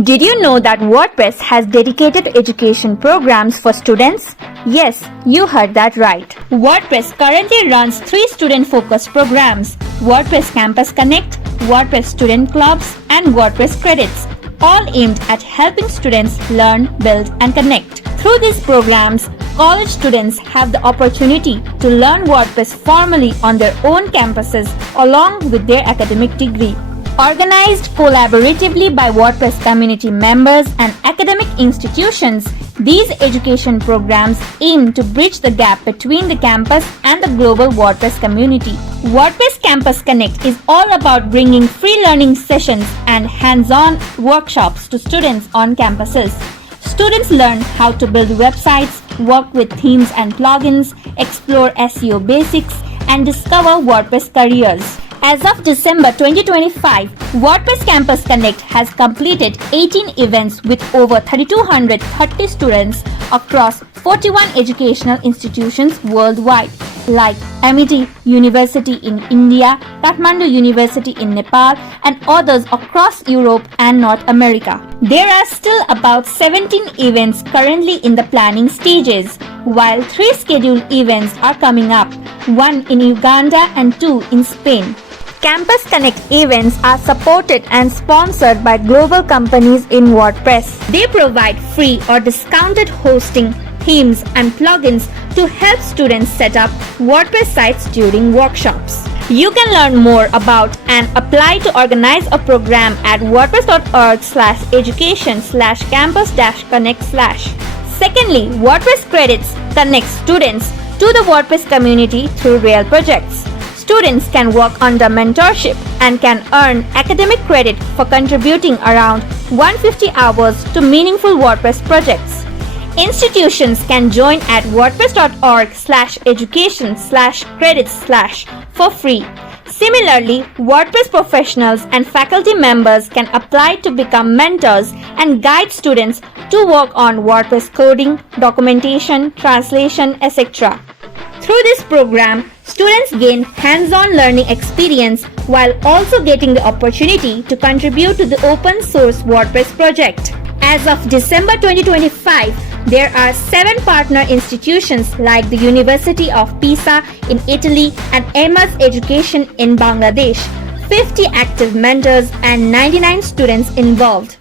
Did you know that WordPress has dedicated education programs for students? Yes, you heard that right. WordPress currently runs 3 student-focused programs: WordPress Campus Connect, WordPress Student Clubs, and WordPress Credits, all aimed at helping students learn, build, and connect. Through these programs, college students have the opportunity to learn WordPress formally on their own campuses along with their academic degree. Organized collaboratively by WordPress community members and academic institutions, these education programs aim to bridge the gap between the campus and the global WordPress community. WordPress Campus Connect is all about bringing free learning sessions and hands-on workshops to students on campuses. Students learn how to build websites, work with themes and plugins, explore SEO basics, and discover WordPress careers. As of December 2025, WordPress Campus Connect has completed 18 events with over 3,230 students across 41 educational institutions worldwide, like MIT University in India, Kathmandu University in Nepal, and others across Europe and North America. There are still about 17 events currently in the planning stages, while 3 scheduled events are coming up, 1 in Uganda and 2 in Spain. Campus Connect events are supported and sponsored by global companies in WordPress. They provide free or discounted hosting, themes, and plugins to help students set up WordPress sites during workshops. You can learn more about and apply to organize a program at wordpress.org/education/campus-connect/. Secondly, WordPress Credits connects students to the WordPress community through real projects. Students can work under mentorship and can earn academic credit for contributing around 150 hours to meaningful WordPress projects. Institutions can join at wordpress.org/education/credits/ for free. Similarly, WordPress professionals and faculty members can apply to become mentors and guide students to work on WordPress coding, documentation, translation, etc. Through this program, students gain hands-on learning experience while also getting the opportunity to contribute to the open source WordPress project. As of December 2025, there are 7 partner institutions like the University of Pisa in Italy and EMAS Education in Bangladesh, 50 active mentors, and 99 students involved.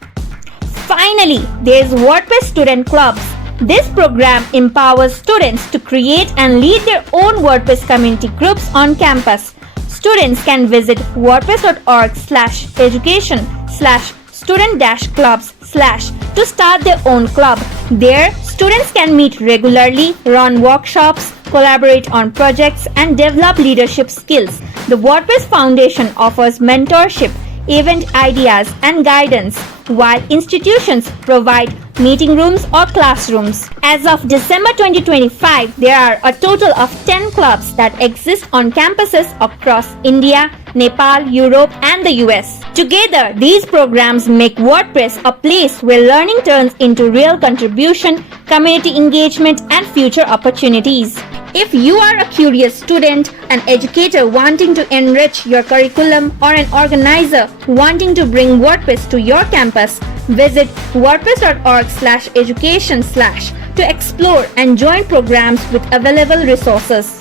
Finally, there is WordPress Student Clubs. This program empowers students to create and lead their own WordPress community groups on campus. Students can visit wordpress.org/education/student-clubs/ to start their own club. There, students can meet regularly, run workshops, collaborate on projects, and develop leadership skills. The WordPress Foundation offers mentorship, event ideas, and guidance, while institutions provide meeting rooms or classrooms. As of December 2025, there are a total of 10 clubs that exist on campuses across India, Nepal, Europe, and the US. Together, these programs make WordPress a place where learning turns into real contribution, community engagement, and future opportunities. If you are a curious student, an educator wanting to enrich your curriculum, or an organizer wanting to bring WordPress to your campus, visit wordpress.org/education/ to explore and join programs with available resources.